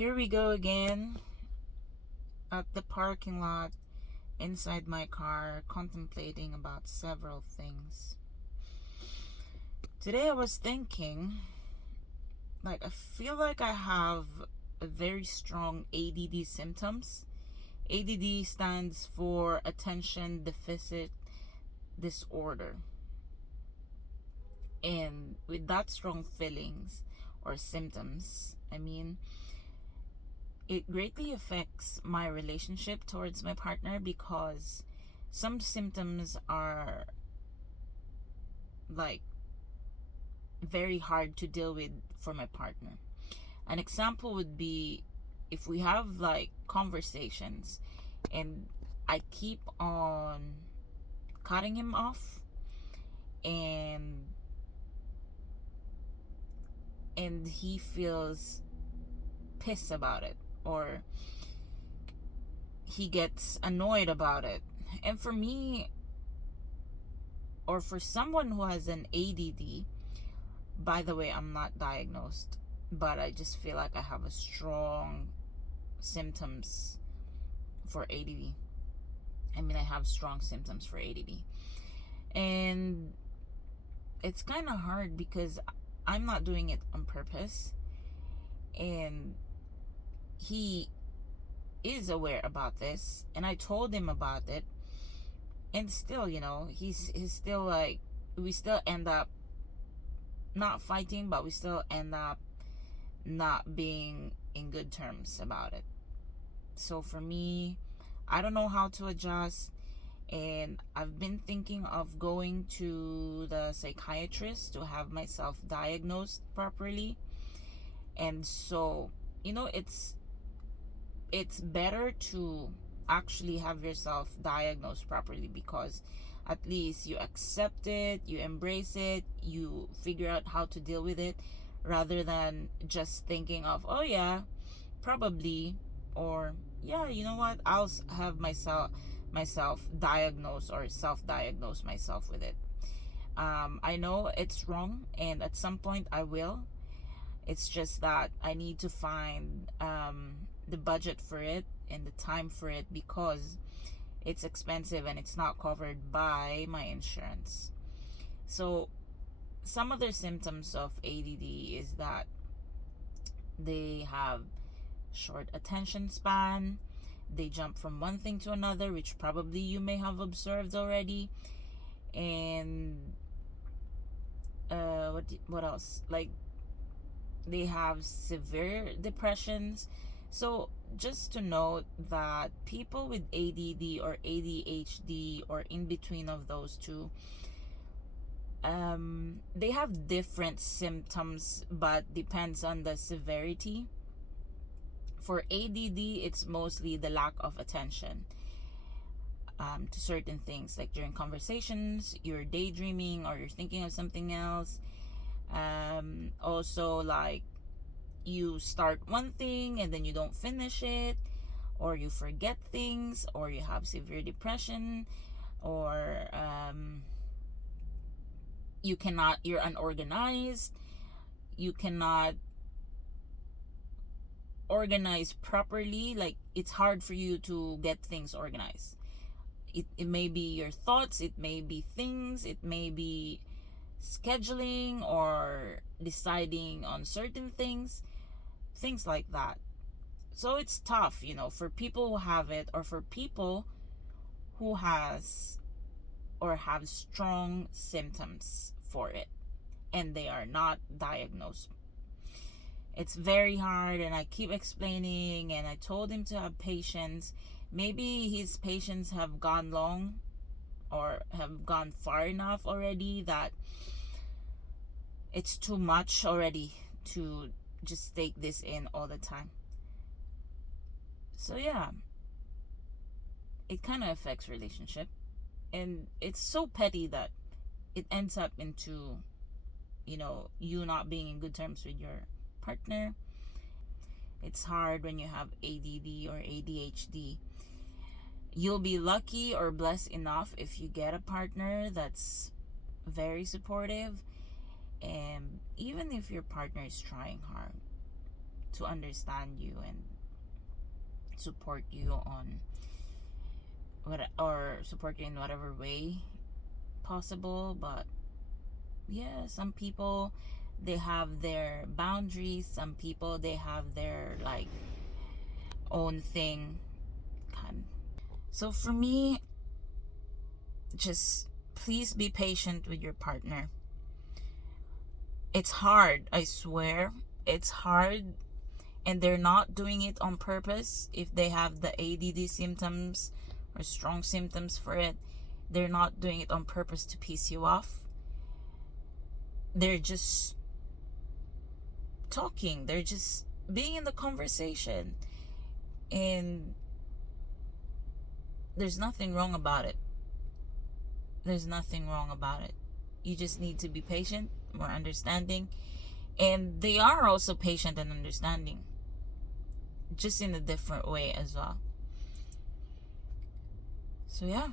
Here we go again at the parking lot inside my car, contemplating about several things. Today I was thinking, I feel like I have a very strong ADD symptoms. ADD stands for Attention Deficit Disorder. And with that strong feelings or symptoms, it greatly affects my relationship towards my partner because some symptoms are like very hard to deal with for my partner. An example would be if we have conversations and I keep on cutting him off and he feels pissed about it, or he gets annoyed about it. And for me, or for someone who has an ADD, by the way, I'm not diagnosed, but I just feel like I have a strong symptoms for ADD. I have strong symptoms for ADD. And it's kind of hard because I'm not doing it on purpose. And he is aware about this. And I told him about it. And still, he's still we still end up not fighting, but we still end up not being in good terms about it. So for me, I don't know how to adjust, and I've been thinking of going to the psychiatrist to have myself diagnosed properly. And so, it's better to actually have yourself diagnosed properly, because at least you accept it, you embrace it, you figure out how to deal with it, rather than just thinking of, oh yeah, probably, or yeah, you know what, I'll have myself diagnose or self-diagnose myself with it. I know it's wrong, and at some point I will. It's just that I need to find the budget for it and the time for it, because it's expensive and it's not covered by my insurance. So some other symptoms of ADD is that they have short attention span. They jump from one thing to another, which probably you may have observed already. And what else? They have severe depressions. So just to note that people with ADD or ADHD, or in between of those two, they have different symptoms, but depends on the severity. For ADD, it's mostly the lack of attention to certain things, like during conversations, you're daydreaming or you're thinking of something else. Also, you start one thing and then you don't finish it, or you forget things, or you have severe depression, or you're unorganized, you cannot organize properly. It's hard for you to get things organized. It may be your thoughts, it may be things, it may be scheduling or deciding on certain things like that. So it's tough, for people who have it, or for people who has or have strong symptoms for it and they are not diagnosed. It's very hard, and I keep explaining, and I told him to have patience. Maybe his patience have gone long, or have gone far enough already, that it's too much already to just take this in all the time. So yeah, it kind of affects relationship, and it's so petty that it ends up into you not being in good terms with your partner. It's hard when you have ADD or ADHD. You'll be lucky or blessed enough if you get a partner that's very supportive. And even if your partner is trying hard, to understand you and support you on or support you in whatever way possible. But yeah, some people, they have their boundaries. Some people, they have their like own thing. So for me, just please be patient with your partner. It's hard, I swear. It's hard, and they're not doing it on purpose. If they have the ADD symptoms or strong symptoms for it, they're not doing it on purpose to piss you off. They're just talking, they're just being in the conversation, and there's nothing wrong about it. There's nothing wrong about it. You just need to be patient, more understanding, and they are also patient and understanding, just in a different way as well. So yeah.